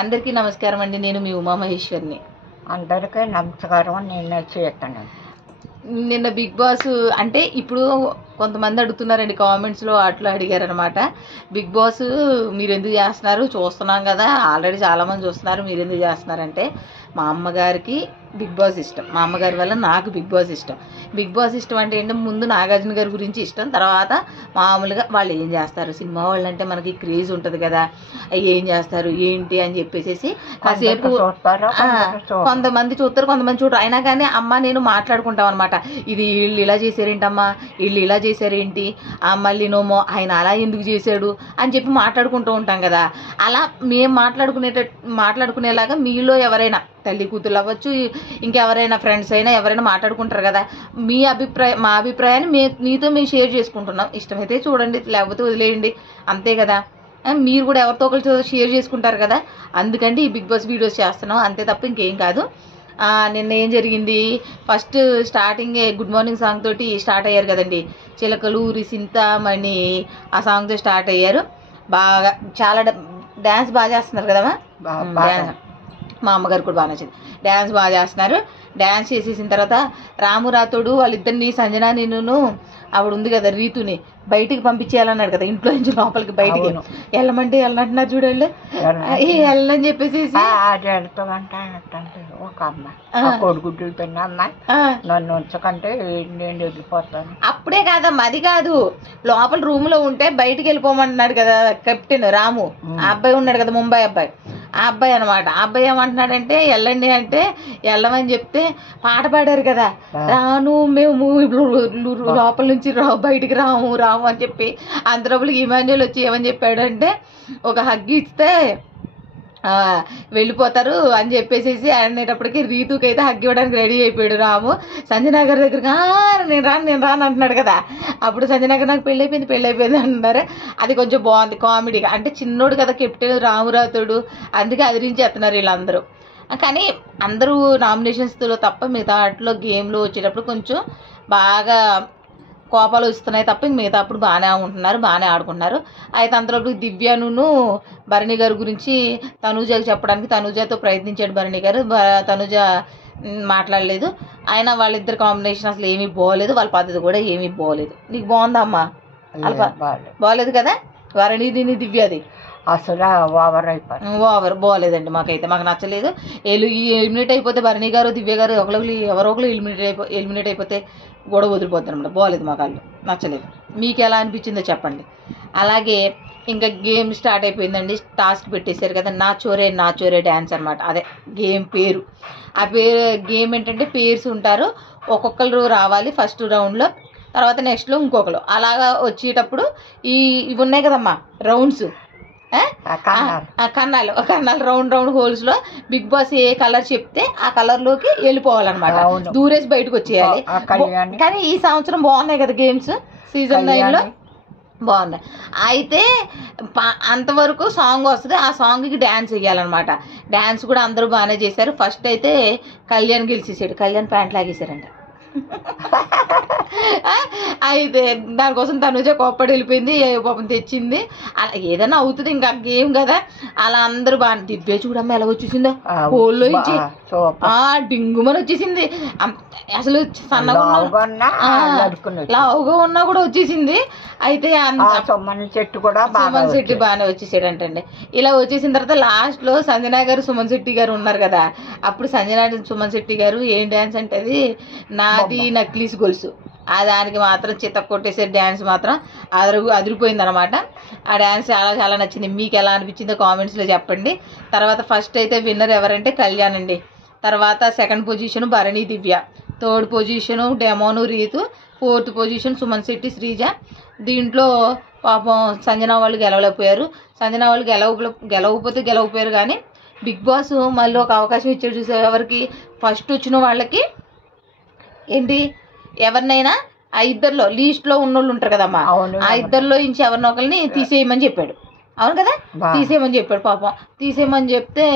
అందరికీ నమస్కారం అండి. నేను మీ ఉమామహేశ్వరిని. అందరికీ నమస్కారం. నేను చేస్తాను. నిన్న బిగ్ బాస్ అంటే ఇప్పుడు కొంతమంది అడుగుతున్నారండి, కామెంట్స్లో అట్లా అడిగారనమాట. బిగ్ బాస్ మీరు ఎందుకు చేస్తున్నారు, చూస్తున్నాం కదా, ఆల్రెడీ చాలామంది చూస్తున్నారు, మీరు ఎందుకు చేస్తున్నారంటే మా అమ్మగారికి బిగ్ బాస్ ఇష్టం. మా అమ్మగారి వల్ల నాకు బిగ్ బాస్ ఇష్టం. బిగ్ బాస్ ఇష్టం అంటే ఏంటంటే ముందు నాగార్జున గారి గురించి ఇష్టం, తర్వాత మామూలుగా వాళ్ళు ఏం చేస్తారు, సినిమా వాళ్ళు అంటే మనకి క్రేజ్ ఉంటుంది కదా, ఏం చేస్తారు ఏంటి అని చెప్పేసి కాసేపు కొంతమంది చూస్తారు, కొంతమంది చూడరు. అయినా కానీ అమ్మ నేను మాట్లాడుకుంటాం అనమాట. ఇది వీళ్ళు ఇలా చేశారేంటమ్మా, వీళ్ళు ఇలా చేశారేంటి, మళ్ళీ నోమో ఆయన అలా ఎందుకు చేశాడు అని చెప్పి మాట్లాడుకుంటూ ఉంటాం కదా. అలా మేము మాట్లాడుకునేలాగా మీలో ఎవరైనా తల్లి కూతురు అవ్వచ్చు, ఇంకెవరైనా ఫ్రెండ్స్ అయినా ఎవరైనా మాట్లాడుకుంటారు కదా. మా అభిప్రాయాన్ని మీతో మేము షేర్ చేసుకుంటున్నాం. ఇష్టమైతే చూడండి, లేకపోతే వదిలేయండి, అంతే కదా. మీరు కూడా ఎవరితో ఒకరితో షేర్ చేసుకుంటారు కదా, అందుకంటే ఈ బిగ్ బాస్ వీడియోస్ చేస్తున్నాం, అంతే తప్ప ఇంకేం కాదు. నిన్న ఏం జరిగింది, ఫస్ట్ స్టార్టింగే గుడ్ మార్నింగ్ సాంగ్ తోటి స్టార్ట్ అయ్యారు కదండి. చిలకలూరి సింతామణి ఆ సాంగ్తో స్టార్ట్ అయ్యారు. బాగా చాలా డ్యాన్స్ బాగా చేస్తున్నారు కదమ్మా. మా అమ్మగారు కూడా బాగా నచ్చింది, డ్యాన్స్ బాగా చేస్తున్నారు. డ్యాన్స్ చేసేసిన తర్వాత రాము రాతోడు వాళ్ళిద్దరిని, సంజన నిన్ను ఆవిడ ఉంది కదా రీతుని బయటికి పంపించేయాలన్నాడు కదా, ఇంట్లో నుంచి లోపలికి బయటికి వెళ్ళమంటే వెళ్ళంటున్నారు చూడండి. వెళ్ళని చెప్పేసి ఒక అమ్మాయి కొడుగుడ్లు తిన్న అమ్మాయి నన్ను ఉంచకంటే నేను వెళ్ళిపోతాను. అప్పుడే కాదమ్మా, అది కాదు, లోపల రూమ్ లో ఉంటే బయటికి వెళ్ళిపోమంటున్నాడు కదా కెప్టెన్ రాము. ఆ అబ్బాయి ఉన్నాడు కదా, ముంబై అబ్బాయి, ఆ అబ్బాయి అనమాట. ఆ అబ్బాయి ఏమంటున్నాడంటే వెళ్ళండి అంటే వెళ్ళమని చెప్తే పాట పాడారు కదా, రాను మేము లోపల నుంచి బయటికి రాము అని చెప్పి అంతలోపలికి ఇమాన్యుల్ వచ్చి ఏమని చెప్పాడంటే ఒక హగ్ ఇస్తే వెళ్ళిపోతారు అని చెప్పేసి అనేటప్పటికి రీతుకి అయితే హగ్ ఇవ్వడానికి రెడీ అయిపోయాడు రాము. సంజయనగర్ దగ్గరగా నేను రాను అంటున్నాడు కదా. అప్పుడు సంజయనగర్ నాకు పెళ్ళి అయిపోయింది అంటున్నారు. అది కొంచెం బాగుంది కామెడీగా, అంటే చిన్నోడు కదా కెప్టెన్ రామురాతుడు, అందుకే అదిరించేస్తున్నారు వీళ్ళందరూ. కానీ అందరూ నామినేషన్స్లో తప్ప మిగతా వాటిలో గేమ్లో వచ్చేటప్పుడు కొంచెం బాగా కోపాలు వస్తున్నాయి తప్ప ఇంక మిగతా అప్పుడు బాగానే ఉంటున్నారు, బాగానే ఆడుకుంటున్నారు. అయితే అంతలోపు దివ్యను భరణి గారి గురించి తనూజకి చెప్పడానికి తనూజతో ప్రయత్నించాడు భరణి గారు. తనూజ మాట్లాడలేదు. ఆయన వాళ్ళిద్దరు కాంబినేషన్ అసలు ఏమీ బాగోలేదు, వాళ్ళ పద్ధతి కూడా ఏమీ బాగోలేదు. నీకు బాగుందా అమ్మా? బాగోలేదు కదా భరణిది దివ్యది, అసలు ఓవర్ బాగోలేదండి. మాకు నచ్చలేదు. ఎలిమినేట్ అయిపోతే భరణి గారు దివ్య గారు ఎవరో ఒకరు ఎలిమినేట్ అయిపోతే గొడవ వదిలిపోతారు అనమాట. బాగోలేదు, మాకు వాళ్ళు నచ్చలేదు. మీకు ఎలా అనిపించిందో చెప్పండి. అలాగే ఇంకా గేమ్ స్టార్ట్ అయిపోయిందండి. టాస్క్ పెట్టేశారు కదా, నా చోరే డ్యాన్స్ అనమాట. అదే గేమ్ పేరు. ఆ గేమ్ ఏంటంటే పేర్స్ ఉంటారు, ఒక్కొక్కరు రావాలి ఫస్ట్ రౌండ్లో, తర్వాత నెక్స్ట్లో ఇంకొకరు. అలాగా వచ్చేటప్పుడు ఇవి ఉన్నాయి కదమ్మా రౌండ్స్, కన్నాలు రౌండ్ హోల్స్ లో బిగ్ బాస్ ఏ కలర్ చెప్తే ఆ కలర్ లోకి వెళ్ళిపోవాలన్నమాట, దూరేసి బయటకు వచ్చేయాలి. కానీ ఈ సంవత్సరం బాగున్నాయి కదా గేమ్స్, సీజన్ 9లో బాగున్నాయి. అయితే అంతవరకు సాంగ్ వస్తుంది, ఆ సాంగ్కి డ్యాన్స్ వేయాలన్నమాట. డ్యాన్స్ కూడా అందరూ బాగానే చేశారు. ఫస్ట్ అయితే కళ్యాణ్ గెలిచేసాడు, కళ్యాణ్ ప్యాంట్ లాగేశారంట. అయితే దానికోసం తనుజ కోప్పడి వెళ్ళిపోయింది, పాపం తెచ్చింది. అలా ఏదైనా అవుతుంది, ఇంకా గేమ్ కదా. అలా అందరూ బాగా దివ్య చూడమ్మ ఎలా వచ్చేసిందో హోల్లో ఇచ్చి డింగుమని వచ్చేసింది. అసలు సన్నగా లావుగా ఉన్నా కూడా వచ్చేసింది. అయితే సుమన్ శెట్టి బాగానే వచ్చేసాడంటండి. ఇలా వచ్చేసిన తర్వాత లాస్ట్ లో సంజన గారు సుమన్ శెట్టి గారు ఉన్నారు కదా, అప్పుడు సుమన్ శెట్టి గారు ఏం డ్యాన్స్ అంటే అది నాది నక్లీస్ గొలుసు, ఆ దానికి మాత్రం చిత్త కొట్టేసే డ్యాన్స్ మాత్రం అదిరిపోయింది అనమాట. ఆ డ్యాన్స్ చాలా చాలా నచ్చింది. మీకు ఎలా అనిపించిందో కామెంట్స్లో చెప్పండి. తర్వాత ఫస్ట్ అయితే విన్నర్ ఎవరంటే కళ్యాణ్ అండి, తర్వాత second position Bharani Divya, third position demon Rithu, fourth position Suman Shetty Sreeja. దీంట్లో పాపం సంజన వాళ్ళు గెలవలేకపోయారు. సంజన వాళ్ళు గెలవకపోయారు కానీ బిగ్ బాస్ మళ్ళీ ఒక అవకాశం ఇచ్చాడు చూసే, ఎవరికి ఫస్ట్ వచ్చిన వాళ్ళకి ఏంటి ఎవరినైనా ఆ ఇద్దరిలో లీస్ట్లో ఉన్నోళ్ళు ఉంటారు కదమ్మా, ఆ ఇద్దరిలో నుంచి ఎవరినో ఒకరిని తీసేయమని చెప్పాడు. అవును కదా, తీసేయమని చెప్పాడు. పాపం తీసేయమని చెప్తే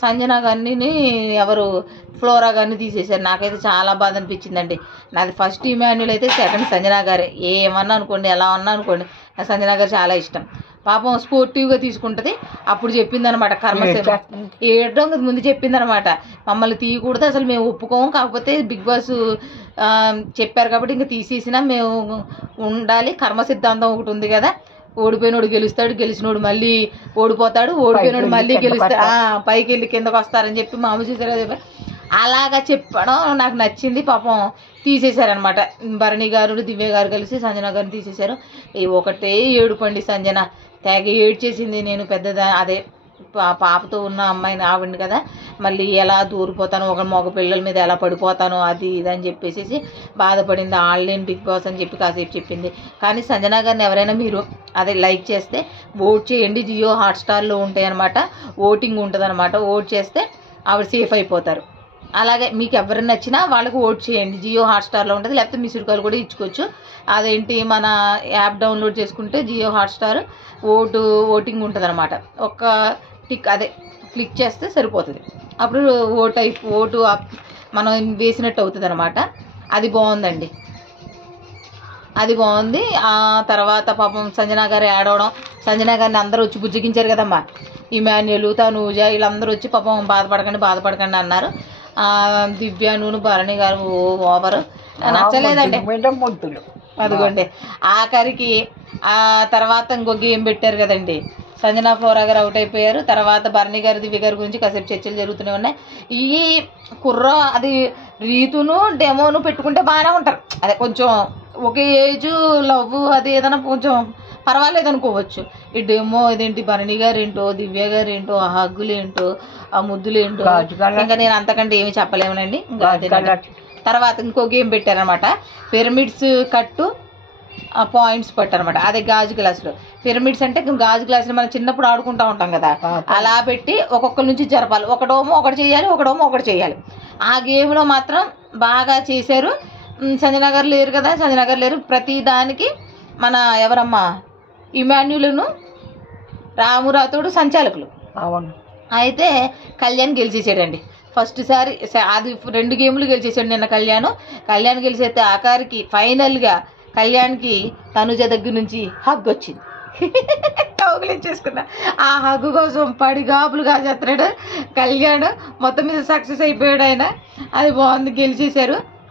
సంజన గారిని ఎవరు ఫ్లోరా గారిని తీసేశారు. నాకైతే చాలా బాధ అనిపించిందండి. నాది ఫస్ట్ ఇమాన్యుల్ అయితే, సెకండ్ సంజన గారే. ఏమన్నా అనుకోండి, ఎలా ఉన్నా అనుకోండి, నాకు సంజన గారు చాలా ఇష్టం. పాపం స్పోర్టివ్గా తీసుకుంటుంది. అప్పుడు చెప్పిందనమాట కర్మసేన ఏడడం ముందు చెప్పిందనమాట, మమ్మల్ని తీయకూడదు అసలు మేము ఒప్పుకోము, కాకపోతే బిగ్ బాస్ చెప్పారు కాబట్టి ఇంకా తీసేసినా మేము ఉండాలి, కర్మ సిద్ధాంతం ఒకటి ఉంది కదా, ఓడిపోయినోడు గెలుస్తాడు, గెలిచినోడు మళ్ళీ ఓడిపోతాడు, ఓడిపోయినోడు మళ్ళీ గెలుస్తాడు, పైకి వెళ్ళి కిందకు వస్తారని చెప్పి మామూలు చూసారు. అలాగా చెప్పడం నాకు నచ్చింది. పాపం తీసేశారనమాట. భరణి గారు దివ్య గారు కలిసి సంజన గారిని తీసేశారు. ఒకటే ఏడుపండి సంజన, తెగ ఏడ్చేసింది. నేను అదే పాపతో ఉన్న అమ్మాయిని ఆవిడ కదా, మళ్ళీ ఎలా దూరిపోతాను, ఒక మగ పిల్లల మీద ఎలా పడిపోతాను, అది ఇది అని చెప్పేసి బాధపడింది. ఆన్లైన్ బిగ్ బాస్ అని చెప్పి కాసేపు చెప్పింది. కానీ సంజన గారిని ఎవరైనా మీరు అదే లైక్ చేస్తే ఓట్ చేయండి. జియో హాట్స్టార్లో ఉంటాయి అనమాట, ఓటింగ్ ఉంటుంది అనమాట. ఓట్ చేస్తే ఆవిడ సేఫ్ అయిపోతారు. అలాగే మీకు ఎవరైనా నచ్చినా వాళ్ళకి ఓట్ చేయండి. జియో హాట్స్టార్లో ఉంటుంది, లేకపోతే మిస్డ్ కాల్ కూడా ఇచ్చుకోవచ్చు. అదేంటి మన యాప్ డౌన్లోడ్ చేసుకుంటే జియో హాట్స్టార్ ఓటింగ్ ఉంటుంది అనమాట. ఒక టిక్ అదే క్లిక్ చేస్తే సరిపోతుంది. అప్పుడు ఓటు మనం వేసినట్టు అవుతుంది అనమాట. అది బాగుందండి, అది బాగుంది. ఆ తర్వాత పాపం సంజన గారు ఏడవడం, సంజన గారిని అందరూ వచ్చి బుజ్జగించారు కదమ్మా, ఇమాన్యులు తనూజ వీళ్ళందరూ వచ్చి పాపం బాధపడకండి అన్నారు. దివ్యాను భరణి గారు ఓవర్ నచ్చలేదండి. అదిగోండి ఆఖరికి ఆ తర్వాత ఇంకో గేమ్ పెట్టారు కదండి, సంజన ఫ్లోరా గారు అవుట్ అయిపోయారు. తర్వాత భరణి గారు దివ్య గారి గురించి కాసేపు చర్చలు జరుగుతూనే ఉన్నాయి. ఈ అది రీతును డెమోను పెట్టుకుంటే బాగానే ఉంటారు. అదే కొంచెం ఒకే ఏజ్ లవ్ అది ఏదైనా కొంచెం పర్వాలేదు అనుకోవచ్చు. ఈ డెమో ఇదేంటి భరణి గారు ఏంటో, దివ్య గారు ఏంటో, ఆ హగ్గులు ఏంటో, ఆ ముద్దులు ఏంటో, ఇంకా నేను అంతకంటే ఏమి చెప్పలేమనండి. తర్వాత ఇంకో గేమ్ పెట్టారనమాట, పిరమిడ్స్ కట్టు పాయింట్స్ పట్టారనమాట. అదే గాజు గ్లాసులు. పిరమిడ్స్ అంటే గాజు గ్లాసులు మనం చిన్నప్పుడు ఆడుకుంటూ ఉంటాం కదా, అలా పెట్టి ఒక్కొక్కరి నుంచి జరపాలి. ఒకటోమో ఒకటి చేయాలి, ఒకటోమో ఒకటి చేయాలి. ఆ గేమ్లో మాత్రం బాగా చేశారు. సంజన గారు లేరు కదా, సంజన గారు లేరు. ప్రతి దానికి మన ఎవరమ్మా ఇమాన్యులను రామురాతోడు సంచాలకులు. అయితే కళ్యాణ్ గెలిచేసాడండి ఫస్ట్ సారి. అది 2 గేములు గెలిచేసాడు నిన్న కళ్యాణ్ గెలిచేస్తే ఆఖరికి ఫైనల్గా కళ్యాణ్కి తనుజ దగ్గర నుంచి హగ్ వచ్చింది. కౌగులించేసుకున్నా. ఆ హగ్గు కోసం పడిగాపులు కాసేస్తున్నాడు కళ్యాణ్. మొత్తం మీద సక్సెస్ అయిపోయాడు ఆయన. అది బాగుంది,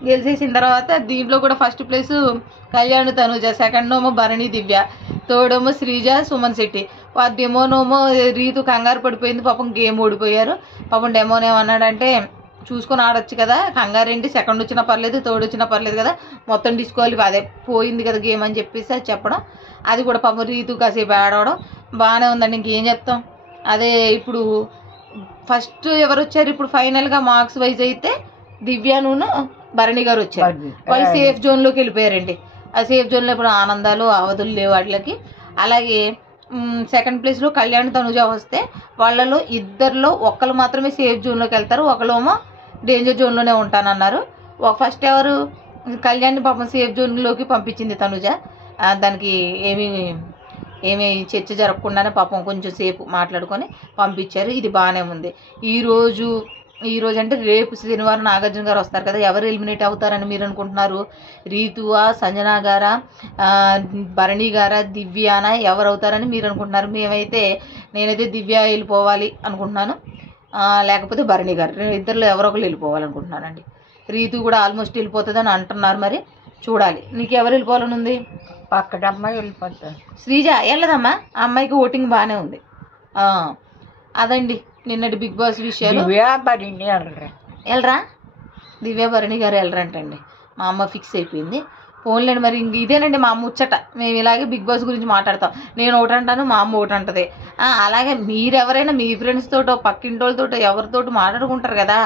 గెలిచేసిన తర్వాత దీంట్లో కూడా first place Kalyan Tanuja, second ఏమో భరణి దివ్య, థర్డ్ ఏమో శ్రీజ సుమన్ శెట్టి. డెమోనేమో రీతు కంగారు పడిపోయింది, పాపం గేమ్ ఓడిపోయారు. పాపం డెమోనేమన్నాడంటే చూసుకొని ఆడొచ్చు కదా, కంగారు ఏంటి, సెకండ్ వచ్చినా పర్లేదు, థర్డ్ వచ్చినా పర్లేదు కదా, మొత్తం డిస్క్వాలిఫై అదే పోయింది కదా గేమ్ అని చెప్పేసి అది చెప్పడం. అది కూడా పాపం రీతు కాసేపు ఆడవడం బాగానే ఉందండి. ఇంకేం చెప్తాం. అదే ఇప్పుడు ఫస్ట్ ఎవరు వచ్చారు, ఇప్పుడు ఫైనల్గా మార్క్స్ వైజ్ అయితే దివ్యాను భరణి గారు వచ్చారు. వాళ్ళు సేఫ్ జోన్లోకి వెళ్ళిపోయారండి. ఆ సేఫ్ జోన్లో ఇప్పుడు ఆనందాలు అవధులు లేవు వాళ్ళకి. అలాగే సెకండ్ ప్లేస్లో కళ్యాణ్ తనుజ వస్తే వాళ్ళలో ఇద్దరిలో ఒకళ్ళు మాత్రమే సేఫ్ జోన్లోకి వెళ్తారు, ఒకళ్ళేమో డేంజర్ జోన్లోనే ఉంటానన్నారు. ఫస్ట్ ఎవరు కళ్యాణ్ని పాపం సేఫ్ జోన్లోకి పంపించింది తనుజ. దానికి ఏమీ చర్చ జరగకుండానే పాపం కొంచెం సేపు మాట్లాడుకొని పంపించారు. ఇది బాగానే ఉంది. ఈరోజు అంటే రేపు శనివారం నాగార్జున గారు వస్తారు కదా, ఎవరు ఎలిమినేట్ అవుతారని మీరు అనుకుంటున్నారు? రీతువా, సంజన గారా, భరణి గారా, దివ్యానా, ఎవరు అవుతారని మీరు అనుకుంటున్నారు? నేనైతే దివ్య వెళ్ళిపోవాలి అనుకుంటున్నాను, లేకపోతే భరణి గారు, ఇద్దరిలో ఎవరో ఒకరు వెళ్ళిపోవాలనుకుంటున్నానండి. రీతు కూడా ఆల్మోస్ట్ వెళ్ళిపోతుందని అంటున్నారు, మరి చూడాలి. నీకు ఎవరు వెళ్ళిపోవాలని ఉంది? పక్కన అమ్మాయి వెళ్ళిపోతారు. శ్రీజ వెళ్ళదమ్మా, ఆ అమ్మాయికి ఓటింగ్ బాగానే ఉంది. అదండి నిన్నటి బిగ్ బాస్ విషయాలు. వెళ్ళరా దివ్య భరణి గారు వెళ్ళరంటండి, మా అమ్మ ఫిక్స్ అయిపోయింది. ఫోన్లేండి మరి ఇదేనండి మా అమ్మ ముచ్చట. మేము ఇలాగే బిగ్ బాస్ గురించి మాట్లాడతాం. నేను ఒకటి అంటాను, మా అమ్మ ఒకటి అంటది. అలాగే మీరెవరైనా మీ ఫ్రెండ్స్ తోటో పక్కింటోళ్ళతోటో ఎవరితోటి మాట్లాడుకుంటారు కదా,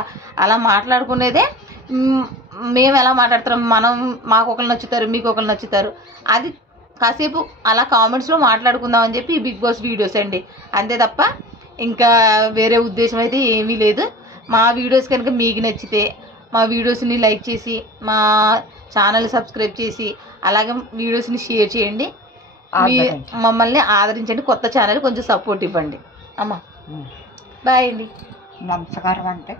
అలా మాట్లాడుకునేదే. మేము ఎలా మాట్లాడతాం, మాకు ఒకరు నచ్చుతారు, మీకు ఒకరు నచ్చుతారు, అది కాసేపు అలా కామెంట్స్లో మాట్లాడుకుందామని చెప్పి ఈ బిగ్ బాస్ వీడియోస్ అండి, అంతే తప్ప ఇంకా వేరే ఉద్దేశం అయితే ఏమీ లేదు. మా వీడియోస్ కనుక మీకు నచ్చితే మా వీడియోస్ని లైక్ చేసి మా ఛానల్ సబ్స్క్రైబ్ చేసి అలాగే వీడియోస్ని షేర్ చేయండి. మమ్మల్ని ఆదరించండి. కొత్త ఛానల్ కొంచెం సపోర్ట్ ఇవ్వండి. అమ్మా బాయ్ అండి. నమస్కారం అంటే